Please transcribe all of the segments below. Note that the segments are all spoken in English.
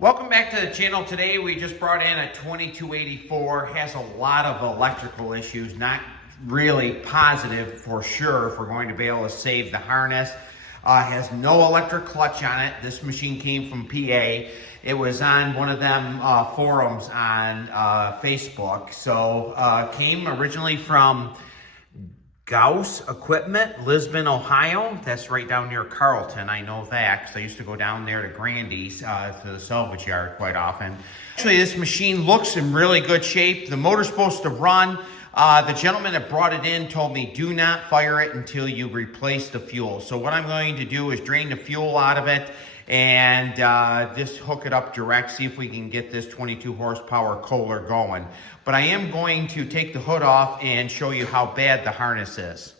Welcome back to the channel. Today we just brought in a 2284. Has a lot of electrical issues, not really positive for sure if we're going to be able to save the harness. Has no electric clutch on it. This machine came from PA. It was on one of them forums on Facebook. So came originally from Gauss Equipment, Lisbon, Ohio. That's right down near Carlton. I know that because I used to go down there to Grandy's to the salvage yard quite often. Actually, this machine looks in really good shape. The motor's supposed to run. The gentleman that brought it in told me do not fire it until you replace the fuel. So what I'm going to do is drain the fuel out of it and just hook it up direct, see if we can get this 22 horsepower Kohler going. But I am going to take the hood off and show you how bad the harness is.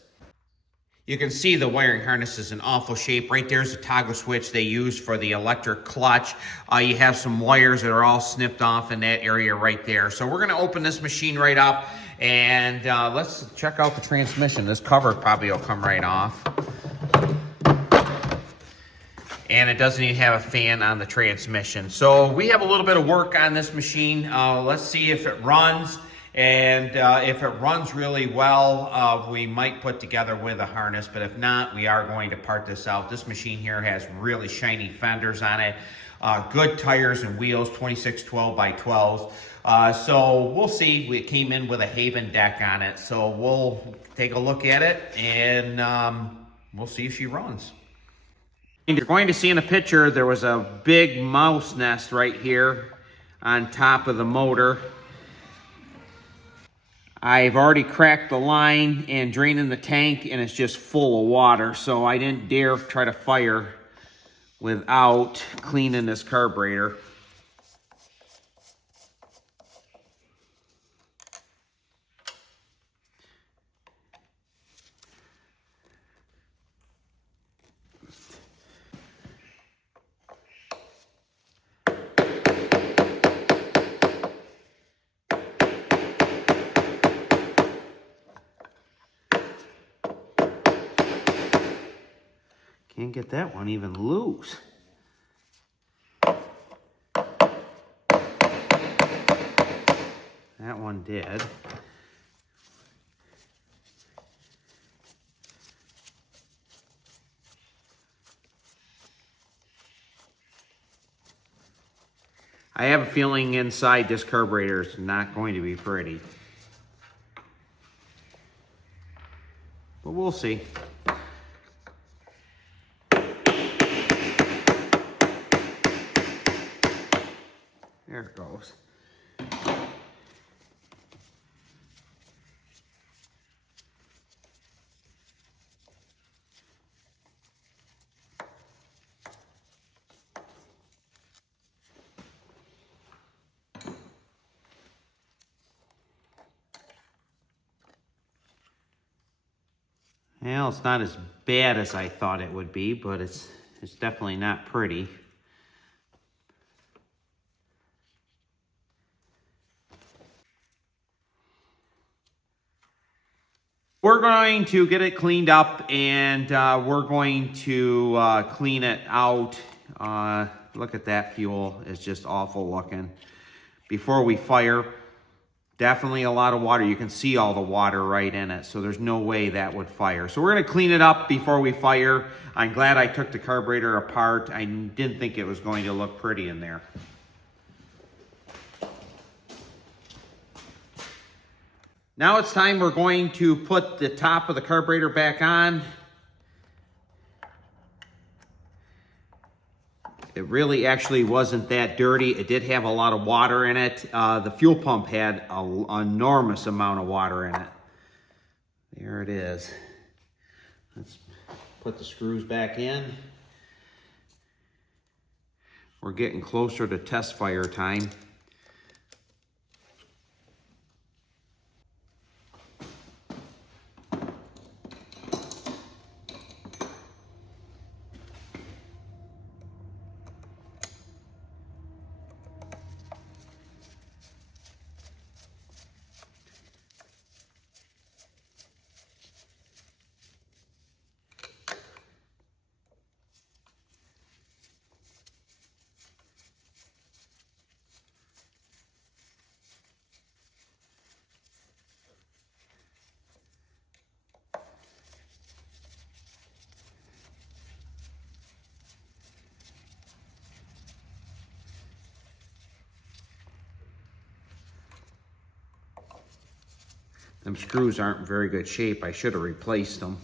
You can see the wiring harness is in awful shape. Right there's the toggle switch they use for the electric clutch. You have some wires that are all snipped off in that area right there. So we're gonna open this machine right up and let's check out the transmission. This cover probably will come right off. And it doesn't even have a fan on the transmission. So we have a little bit of work on this machine. Let's see if it runs. And if it runs really well, we might put together with a harness, but if not, we are going to part this out. This machine here has really shiny fenders on it, good tires and wheels, 26 12 by 12s. So we'll see. We came in with a Haven deck on it, so we'll take a look at it and we'll see if she runs. You're going to see in the picture, there was a big mouse nest right here on top of the motor. I've already cracked the line and drained in the tank and it's just full of water. So I didn't dare try to fire without cleaning this carburetor. Can't get that one even loose. That one did. I have a feeling inside this carburetor is not going to be pretty. But we'll see. There it goes. Well, it's not as bad as I thought it would be, but it's definitely not pretty. We're going to get it cleaned up and we're going to clean it out. Look at that fuel, it's just awful looking. Before we fire, definitely a lot of water. You can see all the water right in it, so there's no way that would fire. So we're gonna clean it up before we fire. I'm glad I took the carburetor apart. I didn't think it was going to look pretty in there. Now it's time we're going to put the top of the carburetor back on. It really actually wasn't that dirty. It did have a lot of water in it. The fuel pump had an enormous amount of water in it. There it is. Let's put the screws back in. We're getting closer to test fire time. Them screws aren't in very good shape. I should have replaced them.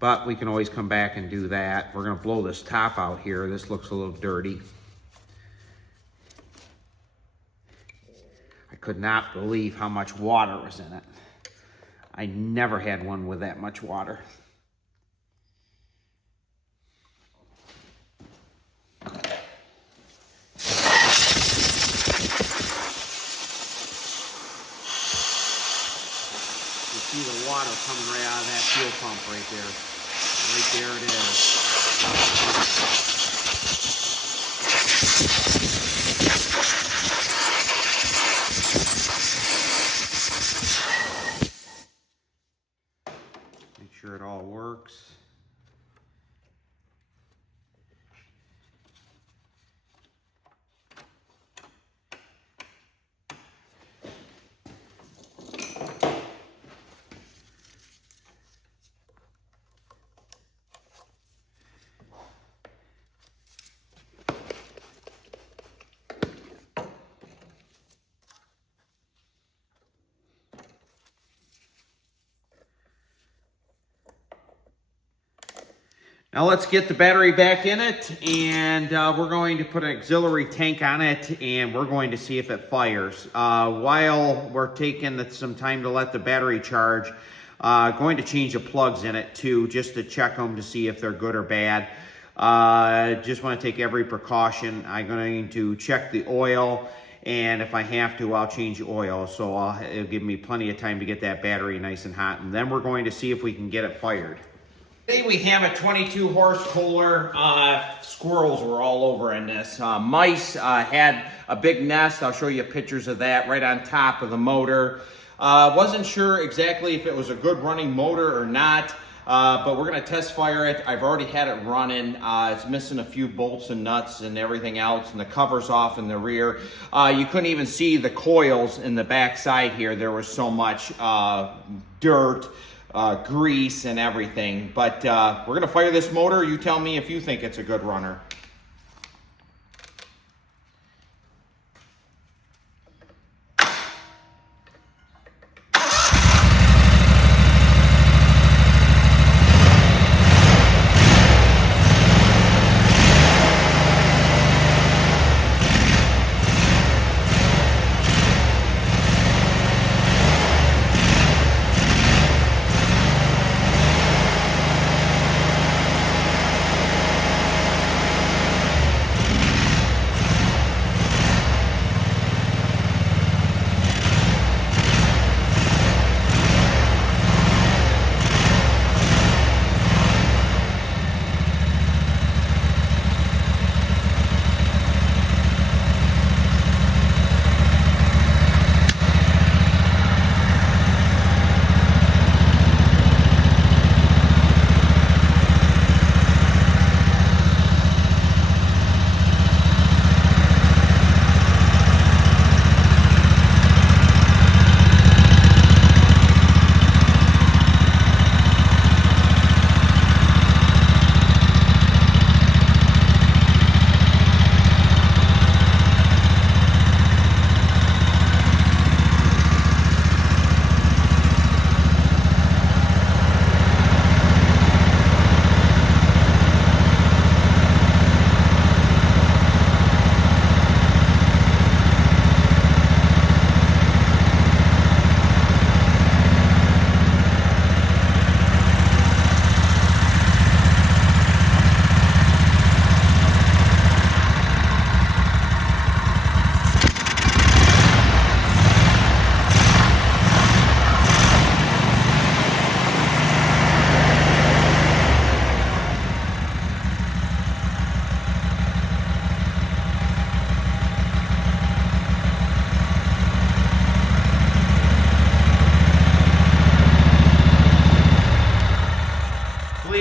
But we can always come back and do that. We're gonna blow this top out here. This looks a little dirty. I could not believe how much water was in it. I never had one with that much water. You see the water coming right out of that fuel pump right there. Right there it is. Make sure it all works. Now let's get the battery back in it, and we're going to put an auxiliary tank on it, and we're going to see if it fires. While we're taking some time to let the battery charge, going to change the plugs in it too, just to check them to see if they're good or bad. Just want to take every precaution. I'm going to check the oil, and if I have to, I'll change the oil. So it'll give me plenty of time to get that battery nice and hot, and then we're going to see if we can get it fired. Today we have a 22 horse Kohler. Squirrels were all over in this. Mice had a big nest. I'll show you pictures of that right on top of the motor. Wasn't sure exactly if it was a good running motor or not, but we're going to test fire it. I've already had it running. It's missing a few bolts and nuts and everything else, and the cover's off in the rear. You couldn't even see the coils in the back side here. There was so much dirt, grease and everything, but we're gonna fire this motor. You tell me if you think it's a good runner.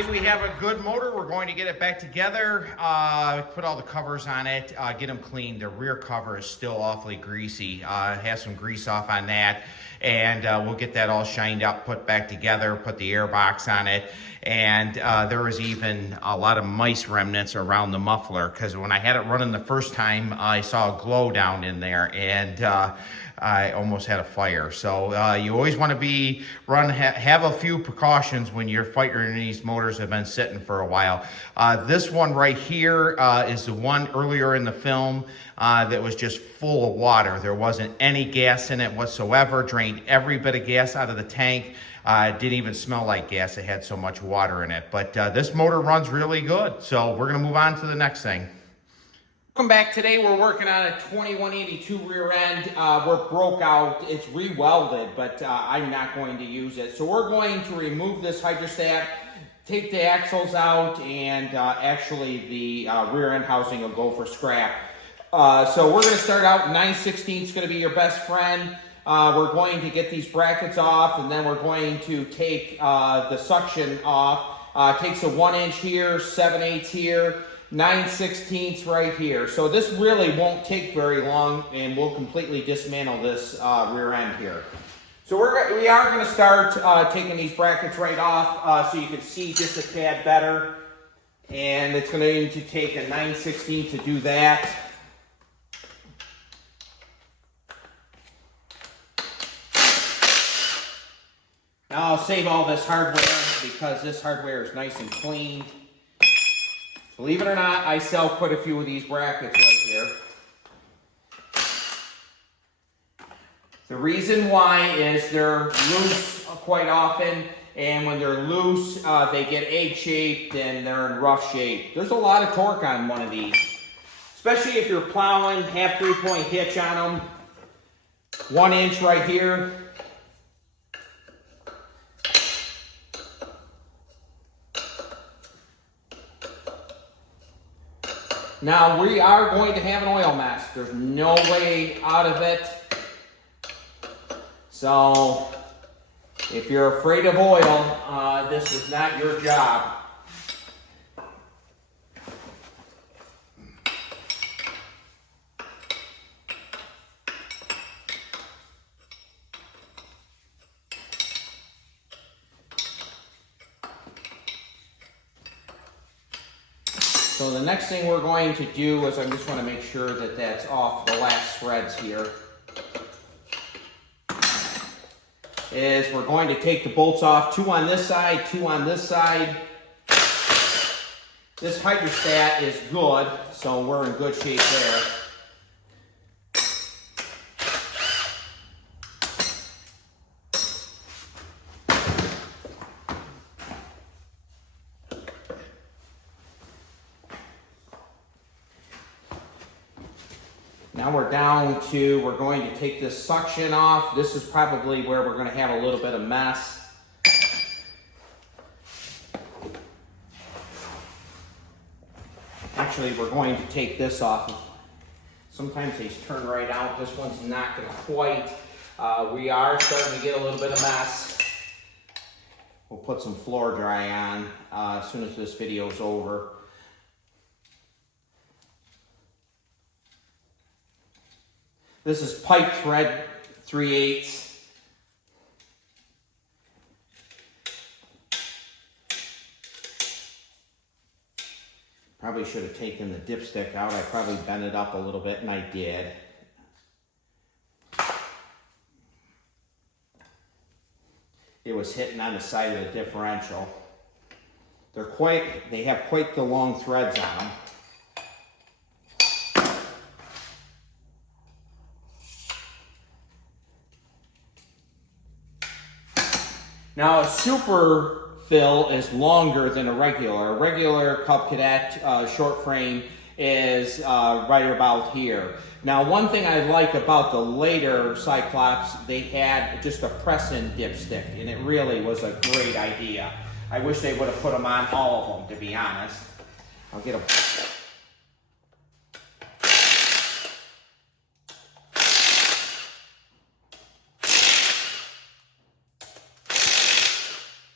We have a good motor. We're going to get it back together, put all the covers on it, get them cleaned. The rear cover is still awfully greasy. Has some grease off on that, and we'll get that all shined up, put back together, put the air box on it. And there was even a lot of mice remnants around the muffler, because when I had it running the first time, I saw a glow down in there, and I almost had a fire. So you always want to have a few precautions when you're fighting these motors that have been sitting for a while. This one right here is the one earlier in the film that was just full of water. There wasn't any gas in it whatsoever, drained every bit of gas out of the tank. It didn't even smell like gas. It had so much water in it. But this motor runs really good. So we're going to move on to the next thing. Welcome back. Today we're working on a 2182 rear end. We're broke out. It's re-welded, but I'm not going to use it. So we're going to remove this hydrostat, take the axles out, and actually the rear end housing will go for scrap. So we're going to start out. 9/16 is going to be your best friend. We're going to get these brackets off, and then we're going to take the suction off. Takes a 1 inch here, 7/8 here, 9/16 right here. So this really won't take very long, and we'll completely dismantle this rear end here. So we are going to start taking these brackets right off so you can see just a tad better. And it's going to need to take a 9/16 to do that. Now I'll save all this hardware because this hardware is nice and clean. Believe it or not, I sell quite a few of these brackets right here. The reason why is they're loose quite often, and when they're loose, they get egg-shaped and they're in rough shape. There's a lot of torque on one of these, especially if you're plowing, have 3-point hitch on them. 1 inch right here. Now we are going to have an oil mess. There's no way out of it. So if you're afraid of oil, this is not your job. So the next thing we're going to do is I just want to make sure that that's off the last threads here. Is we're going to take the bolts off, 2 on this side, 2 on this side. This hydrostat is good, so we're in good shape there. Now we're down to, we're going to take this suction off. This is probably where we're going to have a little bit of mess. Actually, we're going to take this off. Sometimes these turn right out. This one's not going to quite. We are starting to get a little bit of mess. We'll put some floor dry on as soon as this video's over. This is pipe thread 3/8. Probably should have taken the dipstick out. I probably bent it up a little bit, and I did. It was hitting on the side of the differential. They have quite the long threads on them. Now a super fill is longer than a regular. A regular Cub Cadet short frame is right about here. Now one thing I like about the later Cyclops, they had just a press-in dipstick, and it really was a great idea. I wish they would have put them on all of them, to be honest. I'll get them.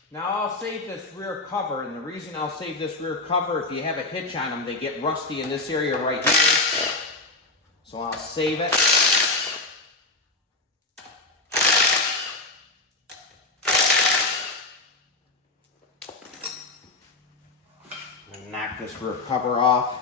Now I'll save this rear cover, and the reason I'll save this rear cover, if you have a hitch on them, they get rusty in this area right here. So I'll save it. And knock this rear cover off.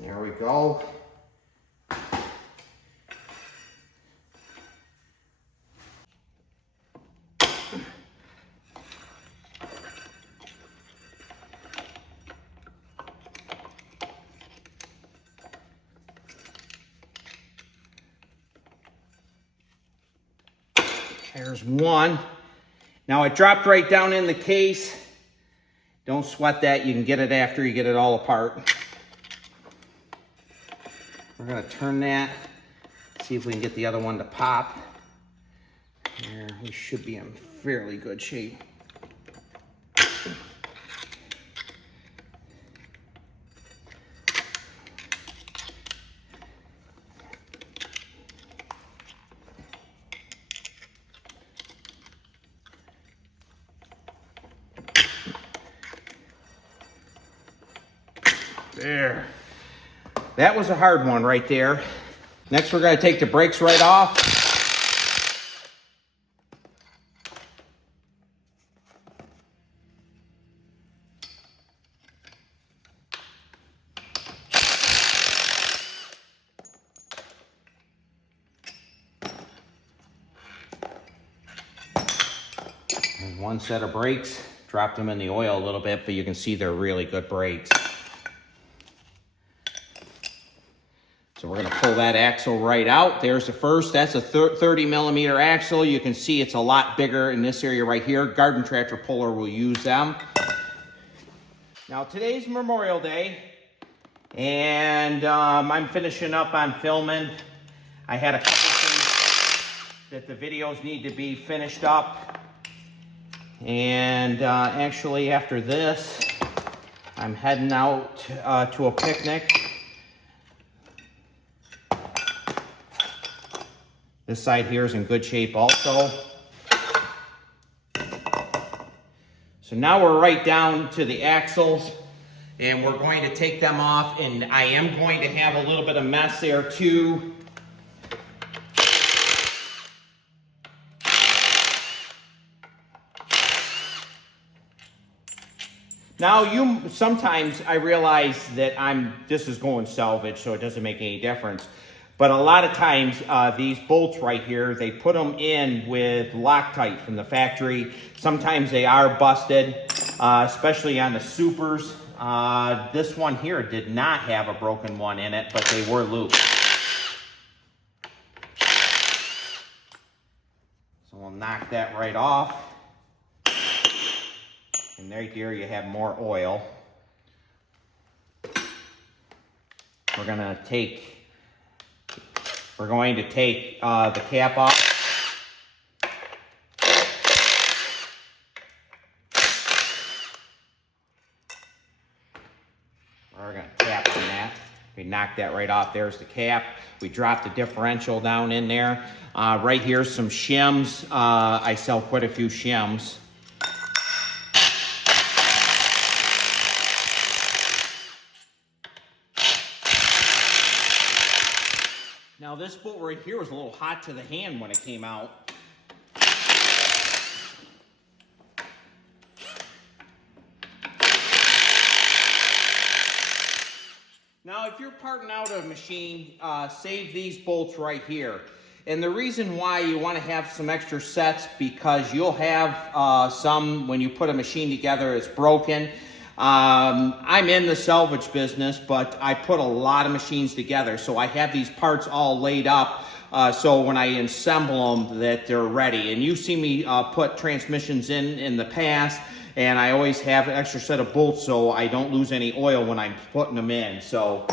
There we go. There's one. Now it dropped right down in the case. Don't sweat that. You can get it after you get it all apart. We're going to turn that, see if we can get the other one to pop. There, we should be in fairly good shape. There. That was a hard one right there. Next, we're going to take the brakes right off. There's one set of brakes. Dropped them in the oil a little bit, but you can see they're really good brakes. So we're going to pull that axle right out. There's the first. That's a 30 millimeter axle. You can see it's a lot bigger in this area right here. Garden tractor puller will use them. Now today's Memorial Day, and I'm finishing up on filming. I had a couple things that the videos need to be finished up. And actually after this, I'm heading out to a picnic. This side here is in good shape also. So now we're right down to the axles, and we're going to take them off, and I am going to have a little bit of mess there too. Now sometimes I realize that this is going salvage, so it doesn't make any difference. But a lot of times, these bolts right here, they put them in with Loctite from the factory. Sometimes they are busted, especially on the supers. This one here did not have a broken one in it, but they were loose. So we'll knock that right off. And right there you have more oil. We're going to take the cap off. We're going to tap on that. We knocked that right off. There's the cap. We dropped the differential down in there. Right here, some shims. I sell quite a few shims. Now this bolt right here was a little hot to the hand when it came out. Now if you're parting out a machine, save these bolts right here. And the reason why you want to have some extra sets, because you'll have some when you put a machine together it's broken. I'm in the salvage business, but I put a lot of machines together, so I have these parts all laid up so when I assemble them that they're ready. And you've seen me put transmissions in the past, and I always have an extra set of bolts so I don't lose any oil when I'm putting them in. So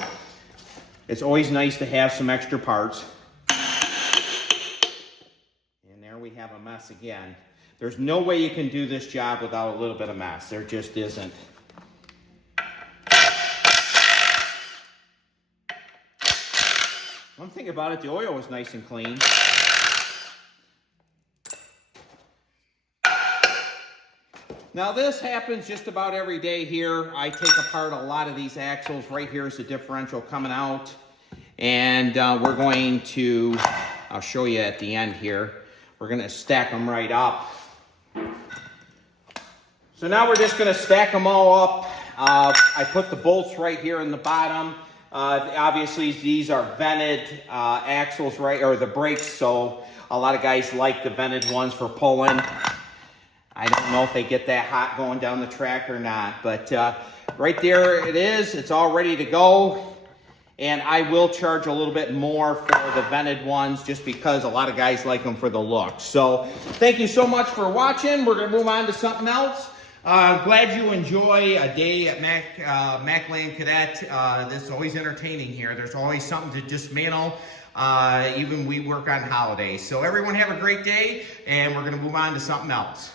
it's always nice to have some extra parts. And there we have a mess again. There's no way you can do this job without a little bit of mess. There just isn't. One thing about it, the oil was nice and clean. Now this happens just about every day here. I take apart a lot of these axles. Right here is the differential coming out. And we're going to, I'll show you at the end here, we're going to stack them right up. So now we're just going to stack them all up. I put the bolts right here in the bottom. Obviously, these are vented axles, right, or the brakes, so a lot of guys like the vented ones for pulling. I don't know if they get that hot going down the track or not, but right there it is. It's all ready to go. And I will charge a little bit more for the vented ones just because a lot of guys like them for the look. So thank you so much for watching. We're going to move on to something else. Glad you enjoy a day at Macland Cadet. This is always entertaining here. There's always something to dismantle. Even we work on holidays. So everyone have a great day, and we're going to move on to something else.